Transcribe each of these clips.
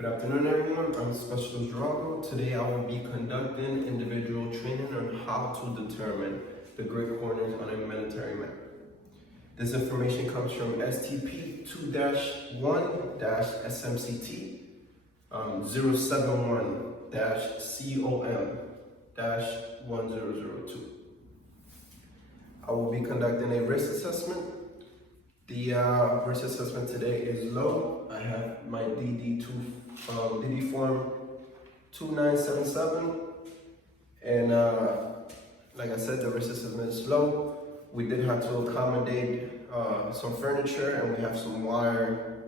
Good afternoon, everyone. I'm Specialist Geraldo. Today I will be conducting individual training on how to determine the grid coordinates on a military map. This information comes from STP 2-1-SMCT 071-COM-1002. I will be conducting a risk assessment. The risk assessment today is low. I have my DD form 2977, and like I said, the risk assessment is low. We did have to accommodate some furniture, and we have some wire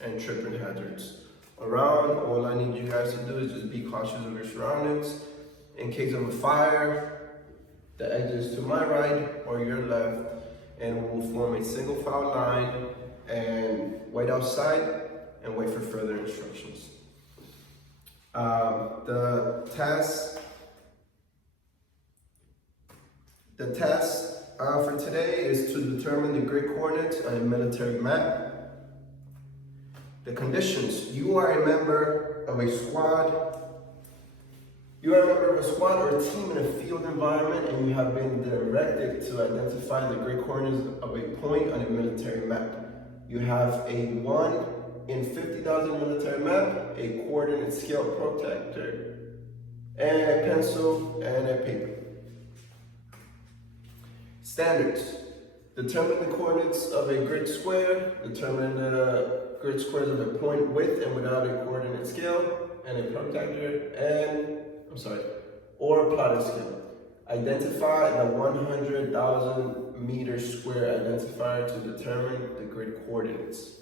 and tripping hazards around. All I need you guys to do is just be cautious of your surroundings. In case of a fire, the edges to my right or your left, and we'll form a single file line and wait outside and wait for further instructions. The task for today is to determine the grid coordinates on a military map. The conditions: you are a member of a squad. You are a member of a squad or a team in a field environment, and you have been directed to identify the grid coordinates of a point on a military map. You have a 1 in 50,000 military map, a coordinate scale protractor, and a pencil and a paper. Standards: determine the coordinates of a grid square, determine the grid squares of a point with and without a coordinate scale and a protractor, or a plotted scale. Identify the 100,000 meter square identifier to determine the grid coordinates.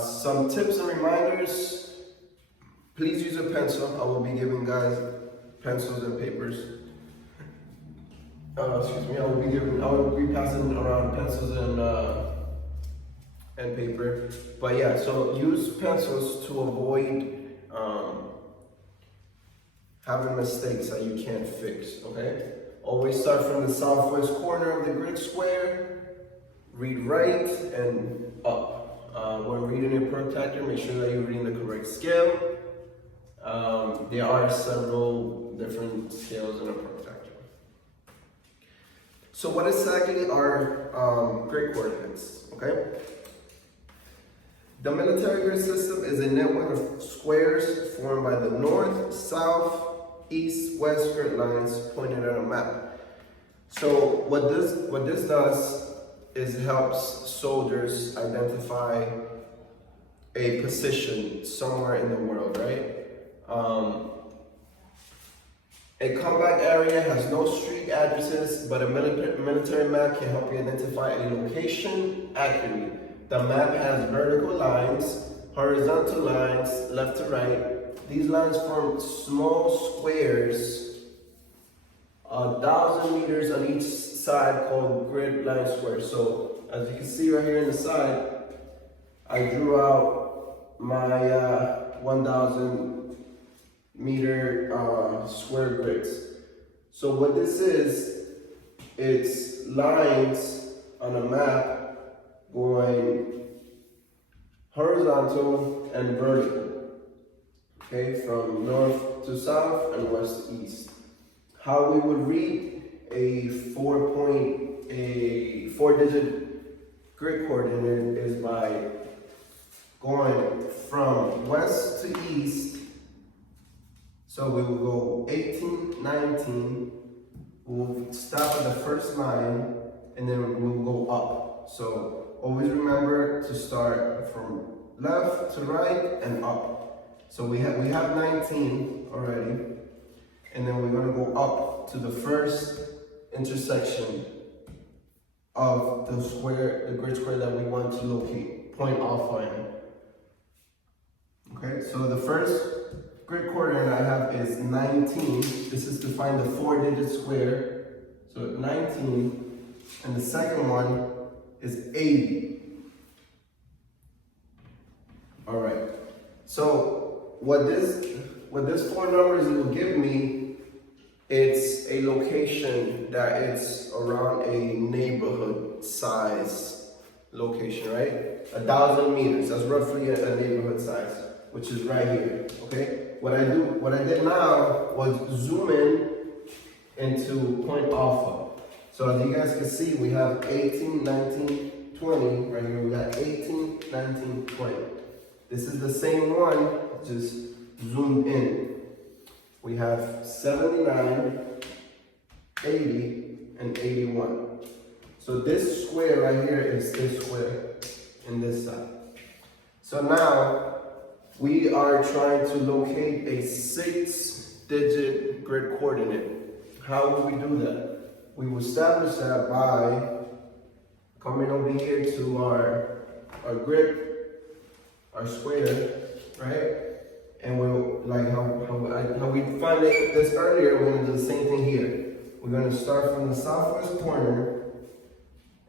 Some tips and reminders: please use a pencil. I will be giving guys pencils and papers. I will be passing around pencils and paper. But yeah, so use pencils to avoid having mistakes that you can't fix, okay? Always start from the southwest corner of the grid square, read right and up. When reading a protractor, make sure that you're reading the correct scale. There are several different scales in a protractor. So what exactly are grid coordinates, okay? The military grid system is a network of squares formed by the north, south, east, west grid lines pointed on a map. So what this does is helps soldiers identify a position somewhere in the world, right? A combat area has no street addresses, but a military map can help you identify a location accurately. The map has vertical lines, horizontal lines, left to right. These lines form small squares, 1,000 meters on each side, called grid line squares. So as you can see right here in the side, I drew out my 1,000 meter square grids. So what this is, it's lines on a map going horizontal and vertical, okay, from north to south and west to east. How we would read a four-digit grid coordinate is by going from west to east. So we will go 18, 19, we'll stop at the first line, and then we'll go up. So always remember to start from left to right and up. So we have 19 already, and then we're gonna go up to the first intersection of the grid square that we want to locate, point off on. Okay, so the first grid coordinate I have is 19. This is to find the 4-digit square. So 19, and the second one is 80. All right. So what this 4 numbers will give me, it's a location that it's around a neighborhood size location, right? 1,000 meters, that's roughly a neighborhood size, which is right here, okay? What I did now was zoom in into point alpha. So as you guys can see, we have 18, 19, 20, right here, we got 18, 19, 20. This is the same one, just zoomed in. We have 79, 80, and 81. So this square right here is this square in this side. So now we are trying to locate a 6-digit grid coordinate. How will we do that? We will establish that by coming over here to our grid, our square, right? And we'll, like how we find this earlier, we're gonna do the same thing here. We're gonna start from the southwest corner,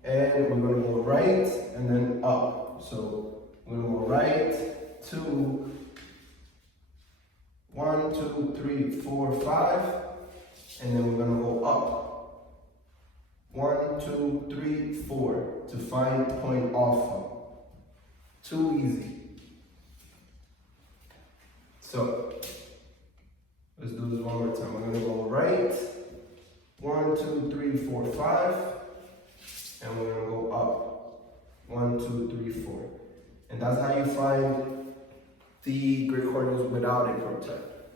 and we're gonna go right and then up. So we're gonna go right, 2, 1, 2, 3, 4, 5, and then we're gonna go up. 1, 2, 3, 4 to find point alpha. Too easy. So let's do this one more time. We're gonna go right, 1, 2, 3, 4, 5, and we're gonna go up. 1, 2, 3, 4. And that's how you find the grid coordinates without a protractor.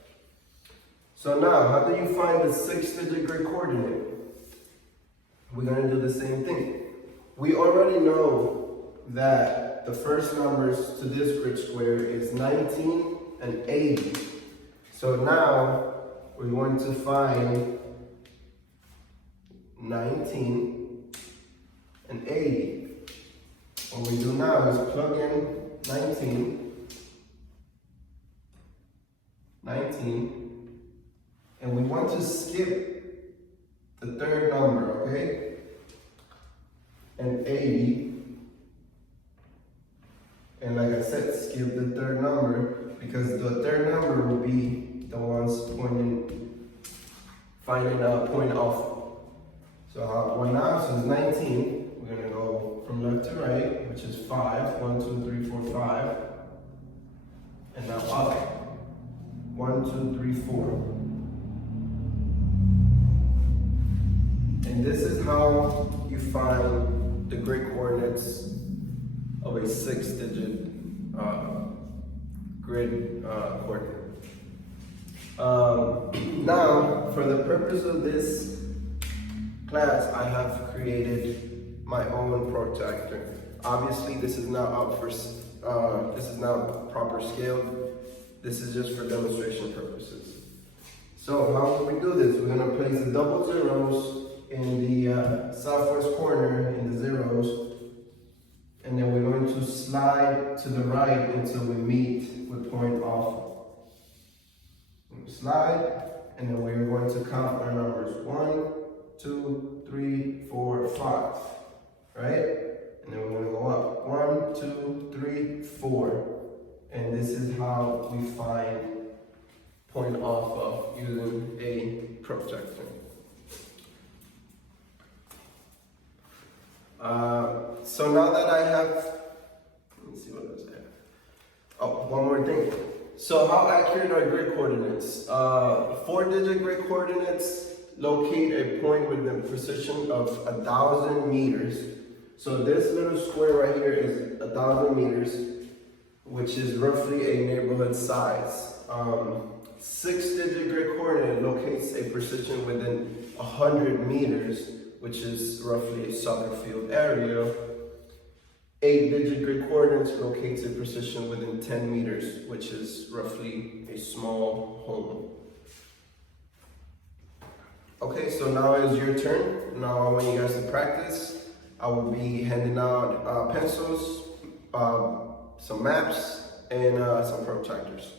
So now, how do you find the 6-digit grid coordinate? We're gonna do the same thing. We already know that the first numbers to this grid square is 19 and 80. So now we're going to find 19 and 80. What we do now is plug in 19, and we want to skip the third number, okay? And 80. And like I said, skip the third number because the third number will be the ones finding a point alpha. So what now? So it's 19. We're gonna go from left to right, which is 5. 1, 2, 3, 4, 5. And now up. 1, 2, 3, 4. And this is how you find the grid coordinates of a 6-digit grid coordinate. Now, for the purpose of this class, I have created my own protractor. Obviously, this is not up for this is not proper scale. This is just for demonstration purposes. So how do we do this? We're gonna place the double zeros in the southwest corner in the zeros, and then we're going to slide to the right until we meet with point alpha. Slide, and then we're going to count our numbers 1, 2, 3, 4, 5, right? And then we're going to go up 1, 2, 3, 4, and this is how we find point alpha using a protractor. So now that I have, let me see what else I have. Oh, one more thing. So how accurate are grid coordinates? 4-digit grid coordinates locate a point with a precision of 1,000 meters. So this little square right here is 1,000 meters, which is roughly a neighborhood size. 6-digit grid coordinate locates a precision within 100 meters, which is roughly a soccer field area. 8-digit grid coordinates locates a precision within 10 meters, which is roughly a small home. Okay, so now is your turn. Now I want you guys to practice. I will be handing out pencils, some maps, and some protractors.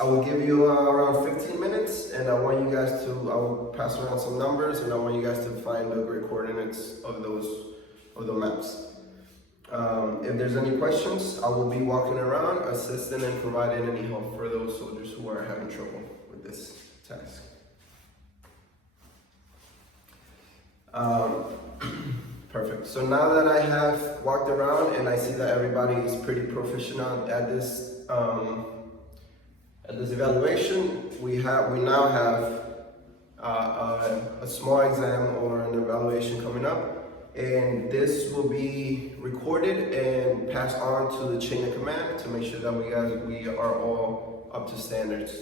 I will give you around 15 minutes, and I want you guys to, I will pass around some numbers, and I want you guys to find the grid coordinates of the maps. If there's any questions, I will be walking around, assisting and providing any help for those soldiers who are having trouble with this task. Perfect. So now that I have walked around and I see that everybody is pretty proficient at this evaluation, we now have a small exam or an evaluation coming up, and this will be recorded and passed on to the chain of command to make sure that we are all up to standards.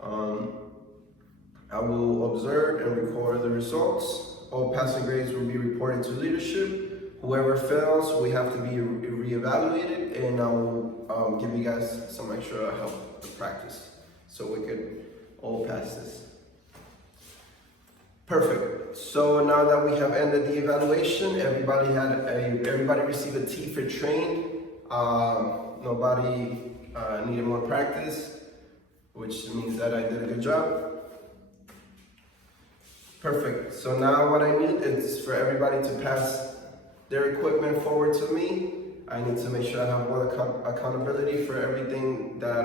I will observe and record the results. All passing grades will be reported to leadership. Whoever fails, we have to be reevaluated, and I will give you guys some extra help to practice so we could all pass this. Perfect. So now that we have ended the evaluation, everybody received a T for trained. Nobody needed more practice, which means that I did a good job. Perfect. So now what I need is for everybody to pass their equipment forward to me. I need to make sure I have one accountability for everything that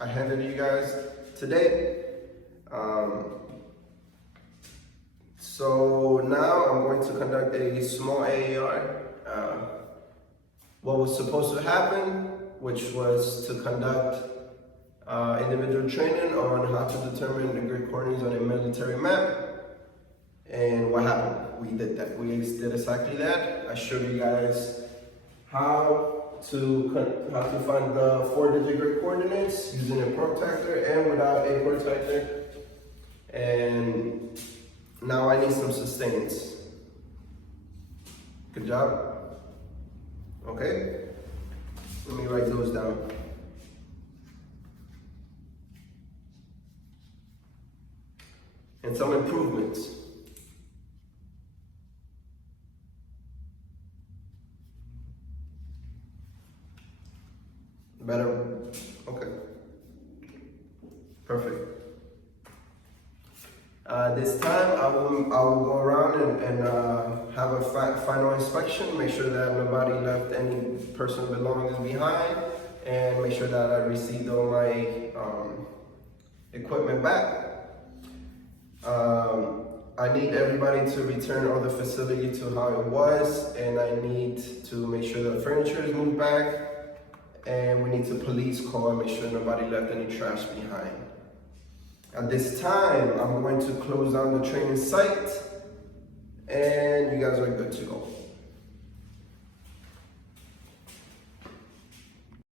I handed you guys today. So now I'm going to conduct a small AAR. What was supposed to happen, which was to conduct individual training on how to determine the grid coordinates on a military map. And what happened? We did that. We did exactly that. I showed you guys how to find the 4-digit grid coordinates using a protractor and without a protractor. And now I need some sustains. Good job. Okay. Let me write those down. And some improvements. Better. Okay. Perfect. This time I will go around and have a final inspection, make sure that nobody left any personal belongings behind, and make sure that I received all my equipment back. I need everybody to return all the facility to how it was, and I need to make sure the furniture is moved back, and we need to police call and make sure nobody left any trash behind. At this time, I'm going to close down the training site, and you guys are good to go.